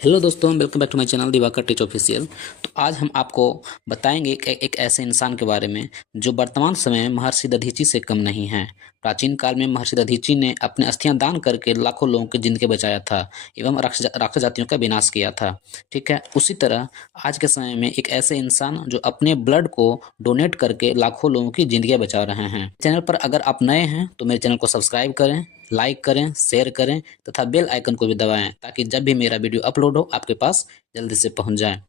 Hello दोस्तों, welcome back to my channel Diwakar teach official. तो आज हम आपको बताएंगे एक ऐसे इंसान के बारे में जो वर्तमान समय में महर्षि दधीची से कम नहीं है। प्राचीन काल में महर्षि दधीची ने अपने अस्थियां दान करके लाखों लोगों की जिंदगी बचाया था एवं राक्षस जातियों का विनाश किया था। ठीक है, उसी तरह आज के समय में एक ऐसे इंसान जो अपने ब्लड को डोनेट करके लाखों लोगों की जिंदगी बचा रहे हैं। चैनल पर अगर आप नए हैं तो मेरे चैनल को सब्सक्राइब करें, लाइक करें, शेयर करें तथा बेल आइकन को भी दबाएं ताकि जब भी मेरा वीडियो अपलोड हो आपके पास जल्दी से पहुंच जाए।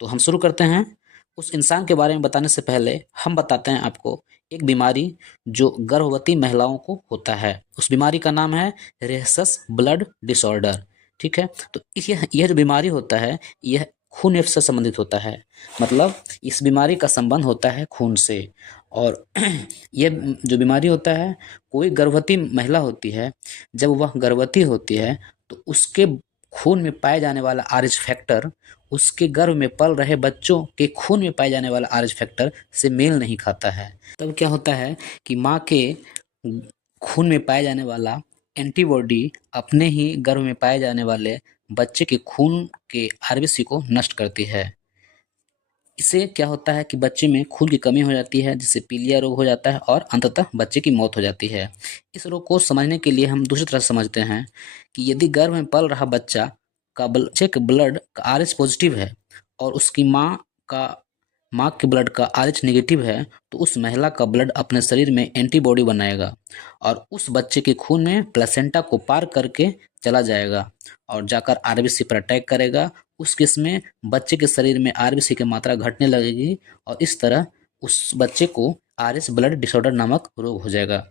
तो हम शुरू करते हैं। उस इंसान के बारे में बताने से पहले हम बताते हैं आपको एक बीमारी जो गर्भवती महिलाओं को होता है। उस बीमारी का नाम है रेहसस ब्लड डिसऑर्डर। ठीक है, तो यह जो बीमारी होता है यह खून से संबंधित होता है। मतलब इस बीमारी का संबंध होता है खून से। और यह जो बीमारी होता है, कोई गर्भवती महिला होती है, जब वह गर्भवती होती है तो उसके खून में पाए जाने वाला आरएच फैक्टर उसके गर्भ में पल रहे बच्चों के खून में पाए जाने वाला आरएच फैक्टर से मेल नहीं खाता है। तब क्या होता है कि माँ के खून में पाए जाने वाला एंटीबॉडी अपने ही गर्भ में पाए जाने वाले बच्चे के खून के आरबीसी को नष्ट करती है। इससे क्या होता है कि बच्चे में खून की कमी हो जाती है, जिससे पीलिया रोग हो जाता है और अंततः बच्चे की मौत हो जाती है। इस रोग को समझने के लिए हम दूसरी तरह से समझते हैं कि यदि गर्भ में पल रहा बच्चे के ब्लड का आरएच पॉजिटिव है और उसकी माँ के ब्लड का आरएच नेगेटिव है, तो उस महिला का ब्लड अपने शरीर में एंटीबॉडी बनाएगा और उस बच्चे के खून में प्लेसेंटा को पार करके चला जाएगा और जाकर आरबीसी पर अटैक करेगा। उस केस में बच्चे के शरीर में आरबीसी की मात्रा घटने लगेगी और इस तरह उस बच्चे को आरएच ब्लड डिसऑर्डर नामक रोग हो जाएगा।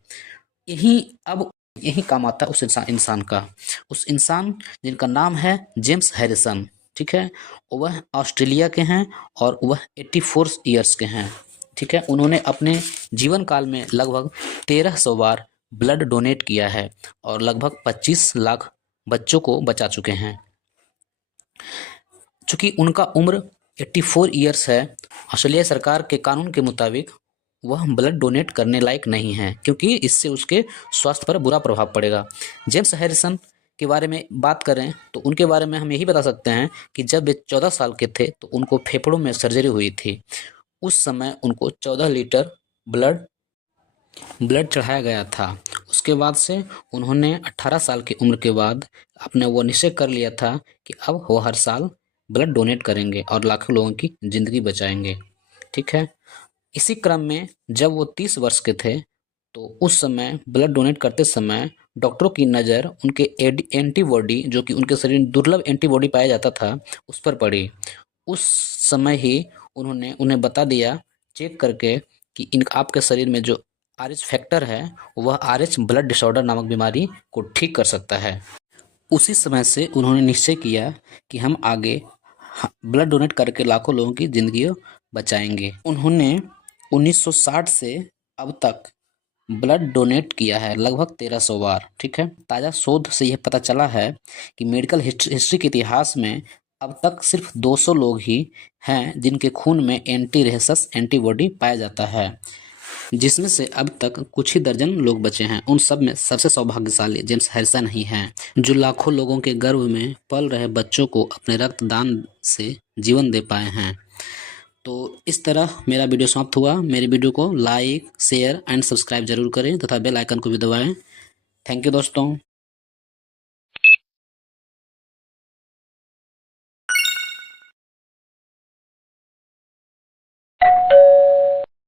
यही अब यही काम आता है उस इंसान का। उस इंसान जिनका नाम है जेम्स हैरिसन। ठीक है, वह ऑस्ट्रेलिया के हैं और वह 84 ईयर्स के हैं। ठीक है, उन्होंने अपने जीवन काल में लगभग 1300 बार ब्लड डोनेट किया है और लगभग 25 लाख बच्चों को बचा चुके हैं। चूंकि उनका उम्र 84 ईयर्स है, ऑस्ट्रेलिया सरकार के कानून के मुताबिक वह ब्लड डोनेट करने लायक नहीं है, क्योंकि इससे उसके स्वास्थ्य पर बुरा प्रभाव पड़ेगा। जेम्स हैरिसन के बारे में बात करें तो उनके बारे में हम यही बता सकते हैं कि जब वे 14 साल के थे तो उनको फेफड़ों में सर्जरी हुई थी। उस समय उनको 14 लीटर ब्लड ब्लड चढ़ाया गया था। उसके बाद से उन्होंने 18 साल की उम्र के बाद अपने वो निश्चय कर लिया था कि अब वो हर साल ब्लड डोनेट करेंगे और लाखों लोगों की ज़िंदगी बचाएंगे। ठीक है, इसी क्रम में जब वो 30 वर्ष के थे तो उस समय ब्लड डोनेट करते समय डॉक्टरों की नज़र उनके एंटीबॉडी, जो कि उनके शरीर में दुर्लभ एंटीबॉडी पाया जाता था, उस पर पड़ी। उस समय ही उन्होंने उन्हें बता दिया चेक करके कि इन आपके शरीर में जो आरएच फैक्टर है वह आरएच ब्लड डिसऑर्डर नामक बीमारी को ठीक कर सकता है। उसी समय से उन्होंने निश्चय किया कि हम आगे ब्लड डोनेट करके लाखों लोगों की जिंदगी बचाएंगे। उन्होंने 1960 से अब तक ब्लड डोनेट किया है लगभग 1300 बार। ठीक है, ताज़ा शोध से यह पता चला है कि मेडिकल हिस्ट्री के इतिहास में अब तक सिर्फ 200 लोग ही हैं जिनके खून में एंटी रेहसस एंटीबॉडी पाया जाता है, जिसमें से अब तक कुछ ही दर्जन लोग बचे हैं। उन सब में सबसे सौभाग्यशाली जेम्स हैरिसन ही हैं, जो लाखों लोगों के गर्भ में पल रहे बच्चों को अपने रक्तदान से जीवन दे पाए हैं। तो इस तरह मेरा वीडियो समाप्त हुआ। मेरे वीडियो को लाइक, शेयर एंड सब्सक्राइब जरूर करें तथा बेल आइकन को भी दबाएं। थैंक यू दोस्तों।